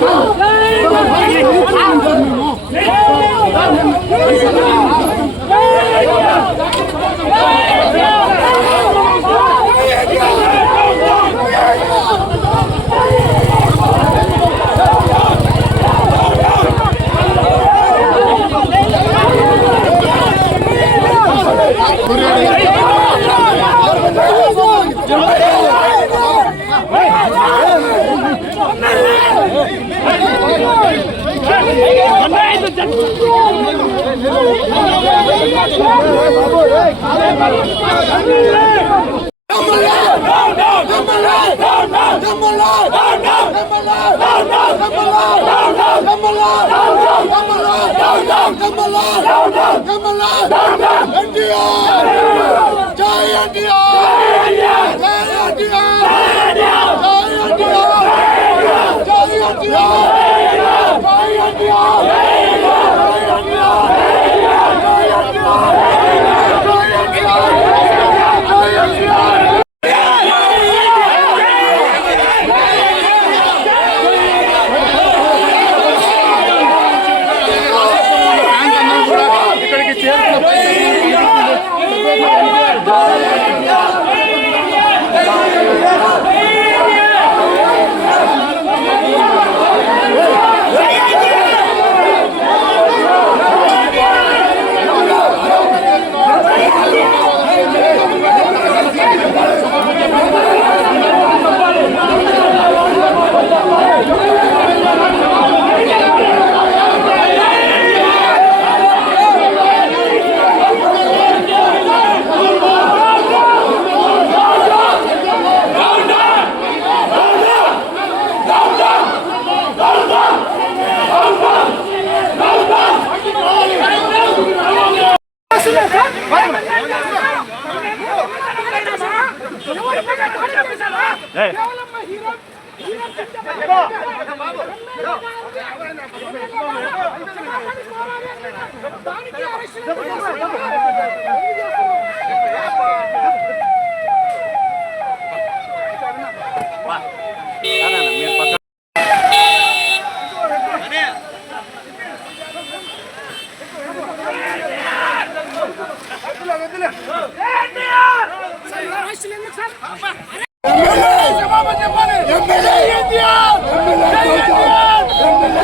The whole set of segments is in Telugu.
Corre, తెలుసు సార్ తెలుసు సార్ ఎన్టీఆర్ ఎన్టీఆర్ అభిమానా నువ్వు ఆ రోజు వాళ్ళ నెంబర్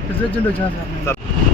ప్రెసిడెంట్ వచ్చినా సార్ సైలెంట్గా మరి ఎవరు లేకుండా మీకు రెండు నిమిషాలు సార్.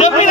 చెప్పిన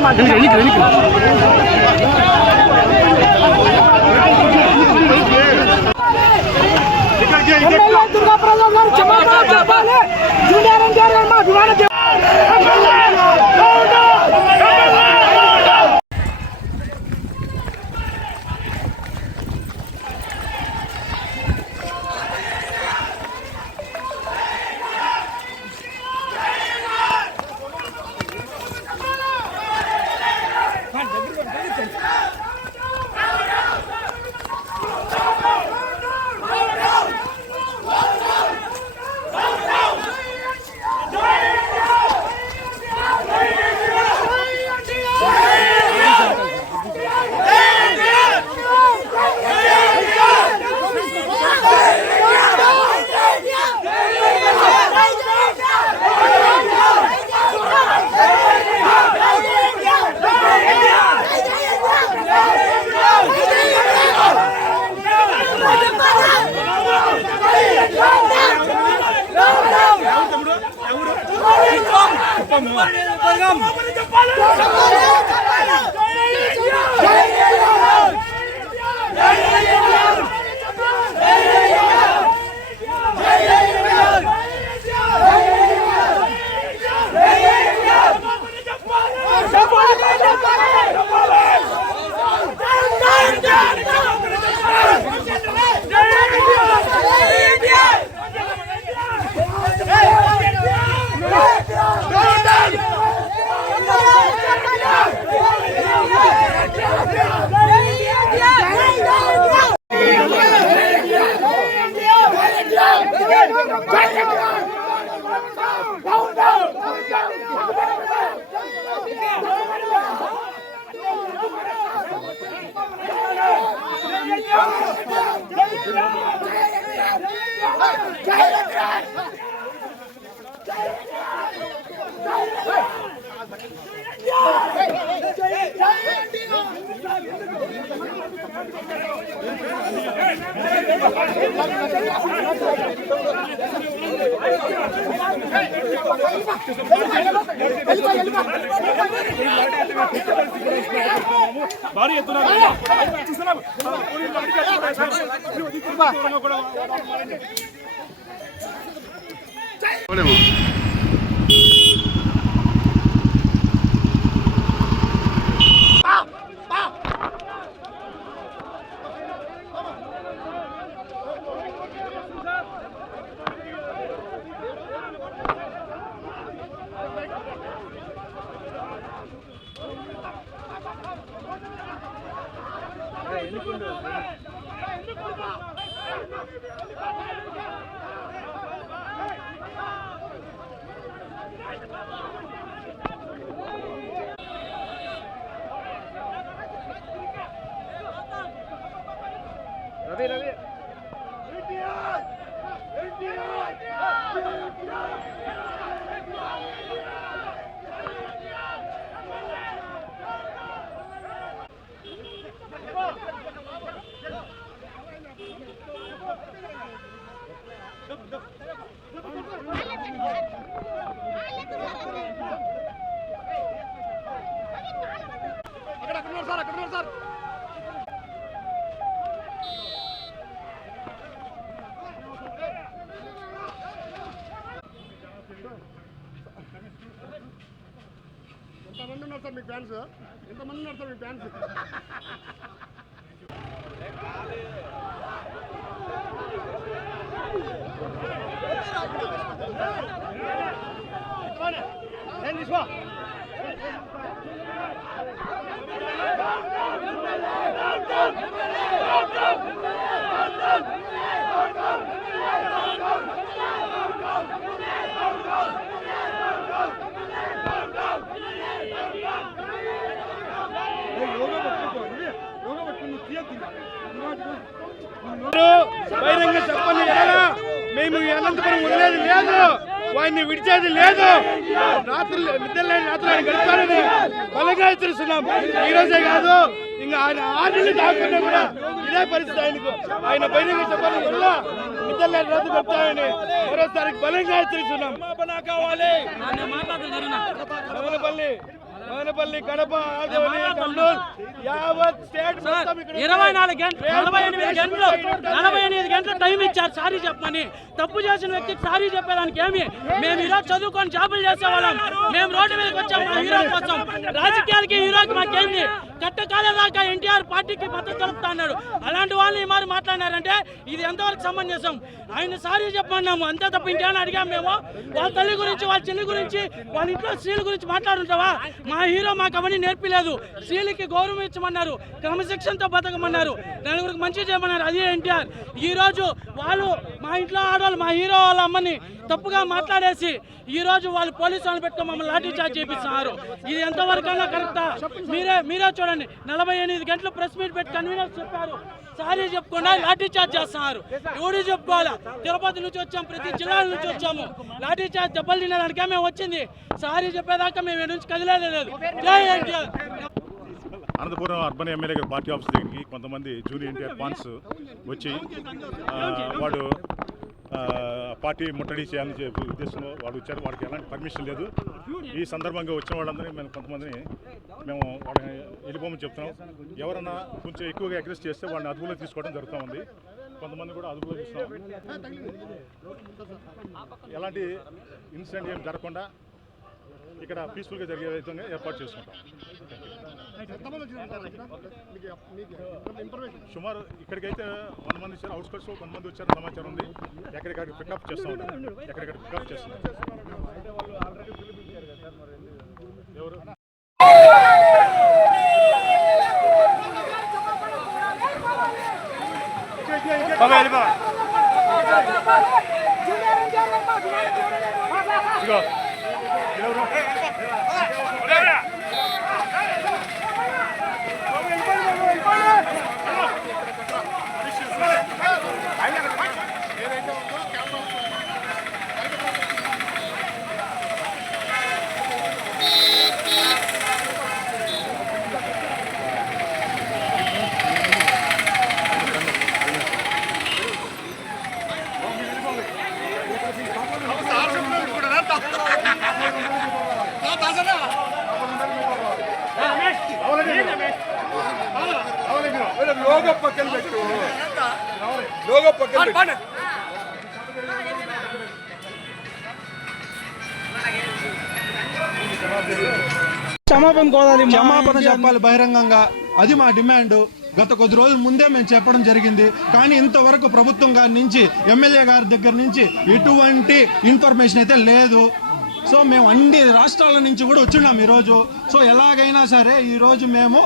你给你给你给。భారీ ఎత్తున చూస్తున్నాం. కూడా ఎంతమంది ఉన్నారు సార్ మీకు ఫ్యాన్స్ ఎంతమంది ఉన్నారు సార్ మీ ఫ్యాన్స్ నేను తీసుకో బహిరంగ ఎలాగా? మేము అనంతపురం వదిలేది లేదు. వాడిని విడిచేది లేదు. రాత్రులు నిద్రలేని రాత్రులు ఆయన గడిపారని బలంగా హెచ్చరిస్తున్నాం. ఈ రోజే కాదు ఇంకా ఆయన ఆటలు దాక్కున్నా కూడా ఇదే పరిస్థితి ఆయనకు. ఆయన బహిరంగ చెప్పని వల్ల నిద్రలేని రాత్రి గడుపుతాయని మరోసారి బలంగా హెచ్చరిస్తున్నాం. కావాలి. మదనపల్లి కడప యావత్ స్టేట్ ఇరవై నాలుగు గంటలు నలభై ఎనిమిది గంటలు నలభై ఎనిమిది గంటలు టైం ఇచ్చారు సారీ చెప్పమని. తప్పు చేసిన వ్యక్తికి సారీ చెప్పేదానికి ఏమి? మేము ఈరోజు చదువుకొని జాబులు చేసేవాళ్ళం. మేము రోడ్డు మీదకి వచ్చాం మా హీరో కోసం. రాజకీయాలకి హీరోకి మాకేంది కట్టకాలేదాకా ఎన్టీఆర్ పార్టీకి మద్దతు తెలుపుతా అన్నాడు. అలాంటి వాళ్ళని ఈ మరి మాట్లాడినారంటే ఇది ఎంతవరకు సమంజసం? ఆయన సారీ చెప్పమన్నాము. అంతే తప్ప ఇంకేమైనా అడిగాము మేము. వాళ్ళ తల్లి గురించి వాళ్ళ చెల్లి గురించి వాళ్ళ ఇంట్లో స్త్రీల గురించి మాట్లాడుంటావా? మా హీరో మాకు అవన్నీ నేర్పలేదు. స్త్రీలకి గౌరవం ఇచ్చమన్నారు. క్రమశిక్షణతో బతకమన్నారు. నలుగురికి మంచి చేయమన్నారు. అదే ఎన్టీఆర్. ఈరోజు వాళ్ళు మా ఇంట్లో ఆడవాళ్ళు మా హీరో వాళ్ళ అమ్మని తప్పుగా మాట్లాడేసి ఈ రోజు వాళ్ళు పోలీసు వాళ్ళని పెట్టుకుని మమ్మల్ని లాఠీ చార్జ్ చేపిస్తున్నారు. ఇది ఎంతవరకైనా కరెక్టా? మీరే మీరే చూడండి. నలభై ఎనిమిది గంటలు ప్రెస్ మీట్ పెట్టి కన్వీనర్ చెప్పారు. సారీ చెప్పకుండా లాఠీ చార్జ్ చేస్తున్నారు. ఎవడు చెప్పుకోవాలా? తిరుపతి నుంచి వచ్చాం ప్రతి జిల్లాల నుంచి వచ్చాము. లాఠీ చార్జ్ దెబ్బలు తినడానికే మేము వచ్చింది. సారీ చెప్పేదాకా మేము నుంచి కదిలేదు లేదు. Anantapuram urban MLA party office దగ్గరికి కొంతమంది జూనియర్ ఎన్టీఆర్ ఫాన్స్ వచ్చి వాడు పార్టీ ముట్టడి చేయాలని చెప్పి ఉద్దేశంలో వాడు వచ్చారు. వాడికి ఎలాంటి పర్మిషన్ లేదు. ఈ సందర్భంగా వచ్చిన వాళ్ళందరినీ మేము కొంతమందిని మేము వాళ్ళని వెళ్ళిపోమని చెప్తున్నాం. ఎవరన్నా కొంచెం ఎక్కువగా అగ్రెస్ చేస్తే వాళ్ళని అదుపులో తీసుకోవడం జరుగుతూ ఉంది. కొంతమంది కూడా అదుపులో తీసుకున్నాం ఎలాంటి ఇన్సిడెంట్ ఏం జరగకుండా ఇక్కడ పీస్ఫుల్గా జరిగే విధంగా ఏర్పాటు చేసుకుంటాం. సుమారు ఇక్కడికైతే వంద మంది వచ్చారు అవుట్స్కట్స్ కొంతమంది వచ్చారు సమాచారం ఉంది ఎక్కడికక్కడ పికప్ చేస్తాం ఎక్కడికక్కడ పికప్ చేస్తున్నాం ఎవరు జూనియర్ ఎన్టీఆర్ క్షమాపణ క్షమాపణ చెప్పాలి బహిరంగంగా. అది మా డిమాండ్. గత కొద్ది రోజుల ముందే మేము చెప్పడం జరిగింది. కానీ ఇంతవరకు ప్రభుత్వం గారి నుంచి ఎమ్మెల్యే గారి దగ్గర నుంచి ఎటువంటి ఇన్ఫర్మేషన్ అయితే లేదు. సో మేము అన్ని రాష్ట్రాల నుంచి కూడా వచ్చినాం ఈరోజు. సో ఎలాగైనా సరే ఈ రోజు మేము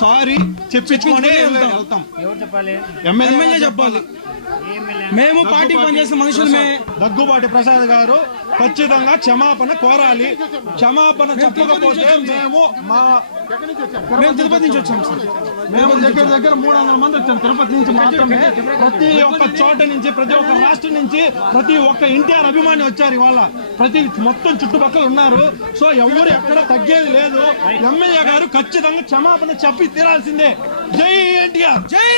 సారీ చెప్పించుకొని వెళ్తాం. ఎమ్మెల్యే చెప్పాలి. మేము పార్టీ పనిచేసిన మనుషులమే. దగ్గుబాటి ప్రసాద్ గారు ఖచ్చితంగా క్షమాపణ కోరాలి. క్షమాపణ చెప్పకపోతే మేము మా మేము తిరుపతి నుంచి వచ్చాం సార్. మేము దగ్గర దగ్గర మూడు వందల మంది వచ్చాం. తిరుపతి నుంచి మాత్రమే. ప్రతి ఒక్క చోట నుంచి ప్రతి ఒక్క రాష్ట్రం నుంచి ప్రతి ఒక్క ఎన్టీఆర్ అభిమాని వచ్చారు ఇవాళ. ప్రతి మొత్తం చుట్టుపక్కల ఉన్నారు. సో ఎవరు ఎక్కడ తగ్గేది లేదు. ఎమ్మెల్యే గారు ఖచ్చితంగా క్షమాపణ చెప్పి తీరాల్సిందే. జై ఎన్టీఆర్. జై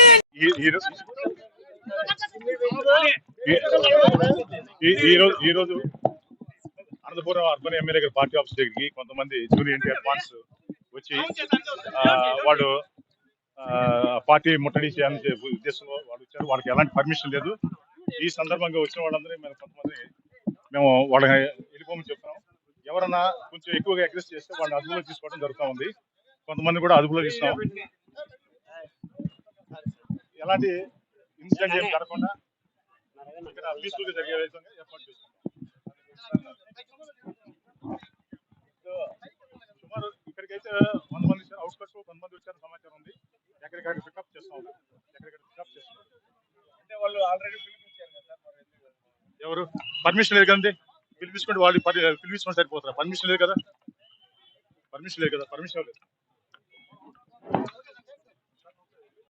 ఈ- ఈ రోజు ఈ- రోజు అనంతపురం అర్బన్ ఎమ్మెల్యే గారి పార్టీ ఆఫీస్ దగ్గరికి కొంతమంది జూనియర్ ఎన్టీఆర్ ఫాన్స్ వచ్చి వాడు పార్టీ ముట్టడి చేయాలని ఉద్దేశంలో వాడు వచ్చారు. వాళ్ళకి ఎలాంటి పర్మిషన్ లేదు. ఈ సందర్భంగా వచ్చిన వాళ్ళందరూ మేము కొంతమంది మేము వాళ్ళని వెళ్ళిపోమని చెప్తున్నాం ఎవరన్నా కొంచెం ఎక్కువగా అగ్రెస్ చేస్తే వాళ్ళని అదుపులో తీసుకోవడం జరుగుతూ ఉంది. కొంతమంది కూడా అదుపులో తీసుకున్నాం ఎలాంటి ఇన్సిడెంట్ ఏం జరగకుండా ఇక్కడ పీస్ఫుల్గా జరిగే విధంగా ఏర్పాటు సుమారు ఇక్కడికైతే వంద మంది అవుట్ కట్స్ కొంతమంది వచ్చారు సమాచారం ఉంది. ఎక్కడికక్కడ పికప్ చేస్తా ఉన్నాం ఎక్కడికక్కడ పికప్ చేస్తాం అంటే వాళ్ళు ఆల్రెడీ ఎవరు? పర్మిషన్ లేదు కదండి. పిలిపించుకుంటే వాళ్ళు పిలిపించుకుంటే సరిపోతారా? పర్మిషన్ లేదు కదా? పర్మిషన్ లేదు కదా? పర్మిషన్ లేదు.